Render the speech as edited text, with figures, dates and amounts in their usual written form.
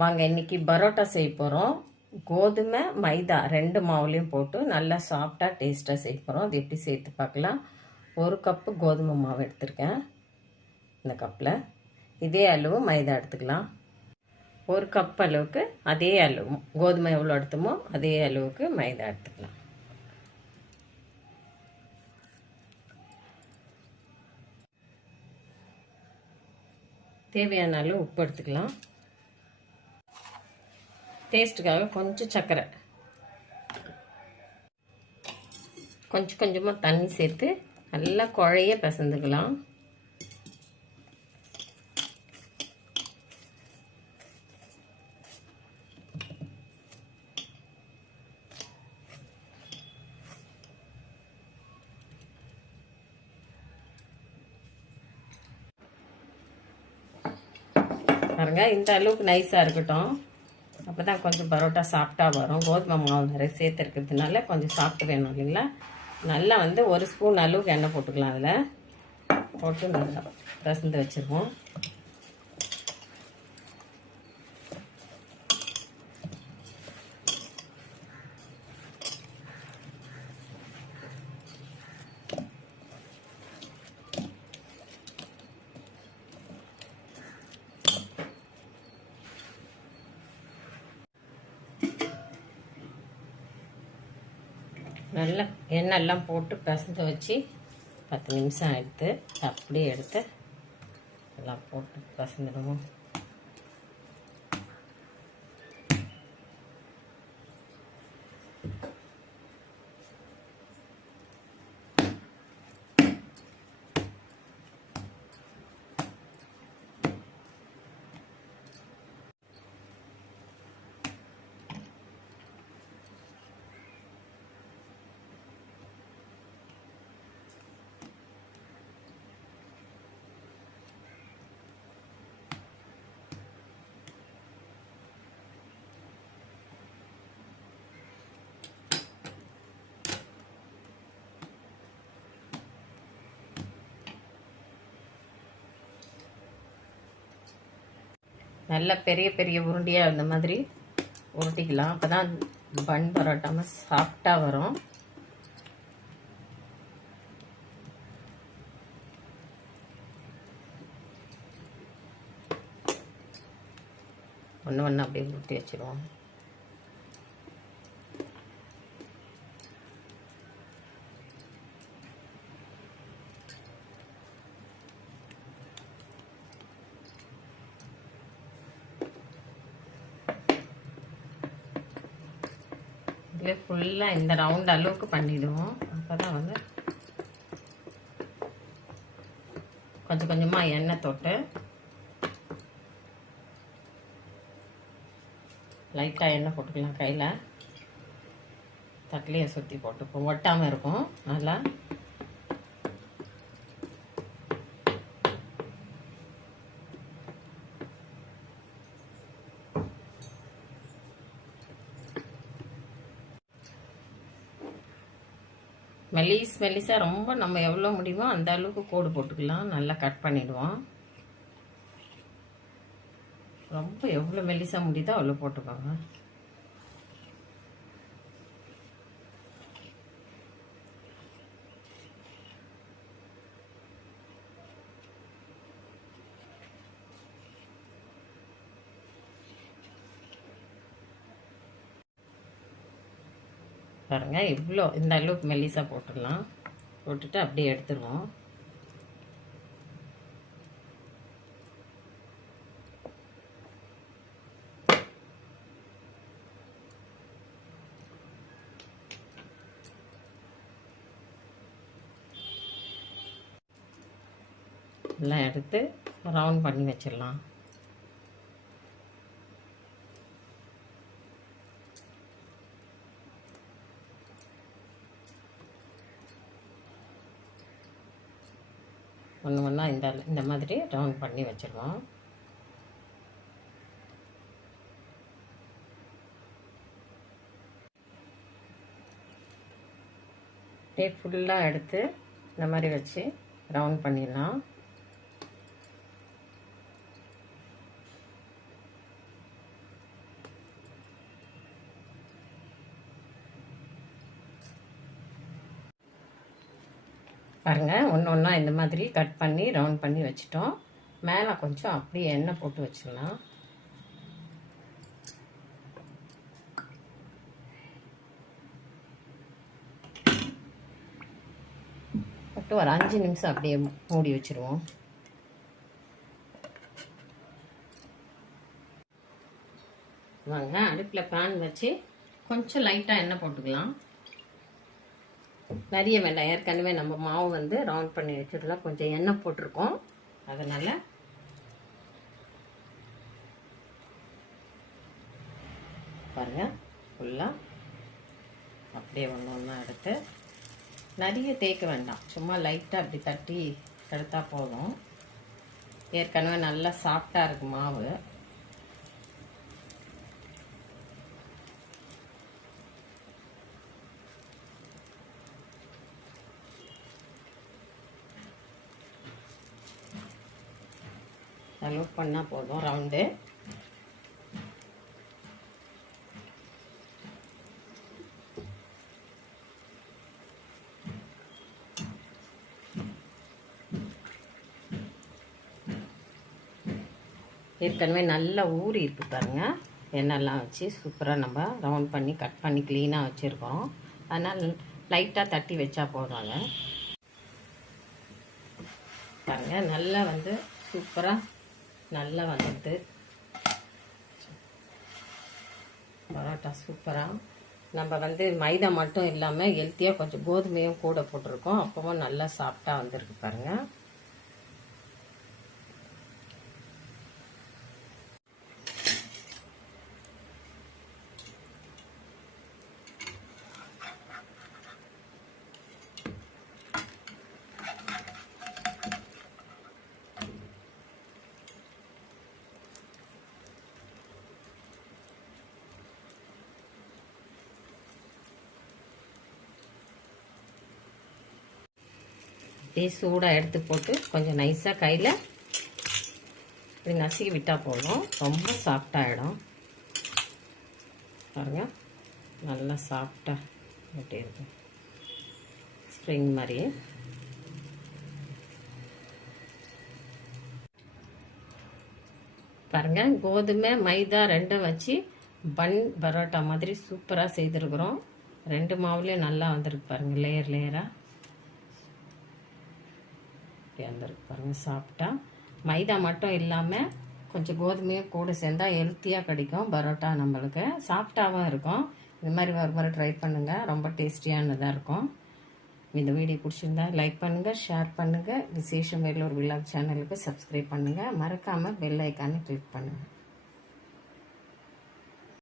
வாங்க இன்னைக்கு பரோட்டா செய்ய போகிறோம். கோதுமை மைதா ரெண்டு மாவுலையும் போட்டு நல்லா சாஃப்டாக டேஸ்ட்டாக செய்ய போகிறோம். அது எப்படி சேர்த்து பார்க்கலாம். ஒரு கப்பு கோதுமை மாவு எடுத்துருக்கேன். இந்த கப்பில் இதே அளவு மைதா எடுத்துக்கலாம். ஒரு கப் அளவுக்கு அதே அளவு கோதுமை எவ்வளோ எடுத்தோமோ அதே அளவுக்கு மைதா எடுத்துக்கலாம். தேவையான அளவு உப்பு எடுத்துக்கலாம். டேஸ்ட்டுக்காக கொஞ்சம் சர்க்கரை, கொஞ்சம் கொஞ்சமாக தண்ணி சேர்த்து நல்லா குழைய பிசைந்துக்கலாம். பாருங்க, இந்த அளவுக்கு நைஸாக இருக்கட்டும். அப்போ தான் கொஞ்சம் பரோட்டா சாஃப்டாக வரும். கோதுமை மாவு நிறைய சேர்த்துருக்கிறதுனால கொஞ்சம் சாஃப்ட் வேணும் இல்லைங்களா. நல்லா ஒரு ஸ்பூன் அளவுக்கு எண்ணெய் போட்டுக்கலாம். அதில் போட்டு நல்லா பிசைந்து வச்சுருவோம். நல்லா எண்ணெயெல்லாம் போட்டு பிசைஞ்சு வச்சு 10 நிமிஷம் எடுத்து அப்படியே எடுத்து எல்லாம் போட்டு பிசைஞ்சிடுவோம். நல்ல பெரிய பெரிய உருண்டையாக இந்த மாதிரி உருட்டிக்கலாம். அப்போ தான் பன் பரோட்டாமல் சாஃப்டாக வரும். ஒன்று ஒன்று அப்படியே உருட்டி வச்சுருவோம். இதில் ஃபுல்லாக இந்த ரவுண்ட் அளவுக்கு பண்ணிவிடுவோம். அப்போ தான் கொஞ்சம் கொஞ்சமாக எண்ணெய் தொட்டு லைட்டாக எண்ணெய் போட்டுக்கலாம். கையில் தட்டிலையை சுற்றி போட்டுப்போம், ஒட்டாமல் இருக்கும். நல்லா மெலிசாக ரொம்ப நம்ம எவ்வளோ முடியுமோ அந்த அளவுக்கு கோடு போட்டுக்கலாம். நல்லா கட் பண்ணிவிடுவோம். ரொம்ப எவ்வளோ மெலிசாக முடியுதோ அவ்வளோ போட்டுக்கோங்க. பாருங்க, இவ்வளோ இந்த அளவுக்கு மெலிசாக போட்டுடலாம். போட்டுட்டு அப்படியே எடுத்துருவோம். எல்லாம் எடுத்து ரவுண்ட் பண்ணி வச்சிடலாம். ஒன்று ஒன்றா இந்த மாதிரி ரவுண்ட் பண்ணி வச்சுருவோம். டேப் ஃபுல்லாக எடுத்து இந்த மாதிரி வச்சு ரவுண்ட் பண்ணிடலாம். பாருங்கள், ஒன்று ஒன்றா இந்த மாதிரி கட் பண்ணி ரவுண்ட் பண்ணி வச்சிட்டோம். மேலே கொஞ்சம் அப்படியே எண்ணெய் போட்டு வச்சிடலாம். போட்டு ஒரு 5 நிமிஷம் அப்படியே மூடி வச்சுருவோம். வாங்க, அடுப்பில் பேன் வச்சு கொஞ்சம் லைட்டாக எண்ணெய் போட்டுக்கலாம். நிறைய வேண்டாம், ஏற்கனவே நம்ம மாவு வந்து ரவுண்ட் பண்ணி வச்சுக்கலாம். கொஞ்சம் எண்ணெய் போட்டிருக்கோம், அதனால் பாருங்கள் ஃபுல்லாக அப்படியே ஒன்று ஒன்றா எடுத்து நிறைய தேய்க்க வேண்டாம், சும்மா லைட்டாக அப்படி தட்டி எடுத்தால் போதும். ஏற்கனவே நல்லா சாஃப்டாக இருக்கு மாவு. அளவு பண்ணால் போதும் ரவுண்டு. ஏற்கனவே நல்லா ஊறி இருக்கு பாருங்கள், எண்ணெய்லாம் வச்சு சூப்பராக நம்ம ரவுண்ட் பண்ணி கட் பண்ணி க்ளீனாக வச்சுருக்கோம். அதனால் லைட்டாக தட்டி வச்சா போதும். அதை பாருங்கள், நல்லா வந்து சூப்பராக நல்லா வந்துடுது பரோட்டா. சூப்பராக நம்ம வந்து மைதா மட்டும் இல்லாமல் ஹெல்த்தியாக கொஞ்சம் கோதுமையும் கூட போட்டிருக்கோம், அப்பவும் நல்லா சாஃப்டாக வந்திருக்கு பாருங்கள். அப்படியே சூடாக எடுத்து போட்டு கொஞ்சம் நைஸாக கையில் இப்படி நசுக்கி விட்டால் போதும், ரொம்ப சாஃப்டாகிடும். பாருங்கள், நல்லா சாஃப்டாக அப்படி இருக்கும், ஸ்ப்ரிங் மாதிரி. பாருங்கள், கோதுமை மைதா ரெண்டும் வச்சு பன் பரோட்டா மாதிரி சூப்பராக செய்திருக்கிறோம். 2 மாவுலேயும் நல்லா வந்திருக்கு பாருங்கள், லேயர் லேயராக வந்திருக்கு பாருங்கள். சாஃப்டாக மைதா மட்டும் இல்லாமல் கொஞ்சம் கோதுமையும் கூட சேர்ந்தால் ஹெல்த்தியாக கிடைக்கும் பரோட்டா, நம்மளுக்கு சாஃப்டாகவும் இருக்கும். இது மாதிரி ஒரு முறை ட்ரை பண்ணுங்கள், ரொம்ப டேஸ்டியானதாக இருக்கும். இந்த வீடியோ பிடிச்சிருந்தா லைக் பண்ணுங்கள், ஷேர் பண்ணுங்கள். விசேஷம் வேலூர் விலாக் சேனலுக்கு சப்ஸ்கிரைப் பண்ணுங்கள். மறக்காமல் பெல் ஐக்கானை கிளிக் பண்ணுங்கள்.